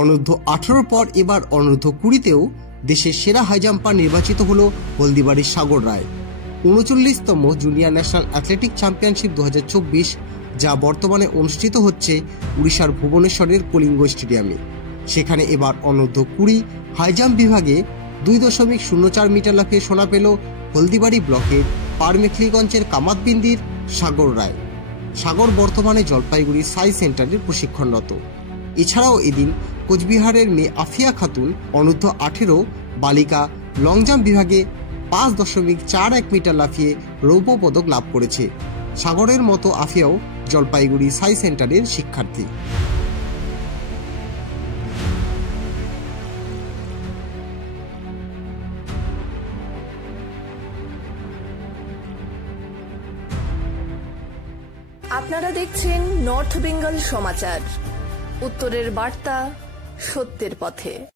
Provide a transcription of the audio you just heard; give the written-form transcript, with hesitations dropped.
অনূর্ধ্ব 18 পর এবার অনূর্ধ্ব 20তেও দেশের সেরা হাই জাম্পার নির্বাচিত হল হলদিবাড়ির সাগর রায়। 39তম জুনিয়র ন্যাশনাল অ্যাথলেটিক চ্যাম্পিয়নশিপ 2024 যা বর্তমানে অনুষ্ঠিত হচ্ছে উড়িষ্যার ভুবনেশ্বরের কলিঙ্গ স্টেডিয়ামে। সেখানে এবার অনূর্ধ্ব 20 হাই জাম্প বিভাগে 2.04 মিটার লাফিয়ে সোনা পেল হলদিবাড়ি ব্লকের পারমেখলিগঞ্জের কামাতবিন্দির সাগর রায়। সাগর বর্তমানে জলপাইগুড়ি সাই সেন্টারের প্রশিক্ষণরত। এছাড়াও এদিন কোচবিহারের মেয়ে আফিয়া খাতুন অনূর্ধ্ব 18 বালিকা লং জাম্প বিভাগে 5.41 মিটার লাফিয়ে রৌপ্য পদক লাভ করেছে। সাগরের মতো আফিয়াও জলপাইগুড়ি সাই সেন্টারের শিক্ষার্থী। আপনারা দেখছেন নর্থ বেঙ্গল সমাচার, উত্তরের বার্তা, সত্যের পথে।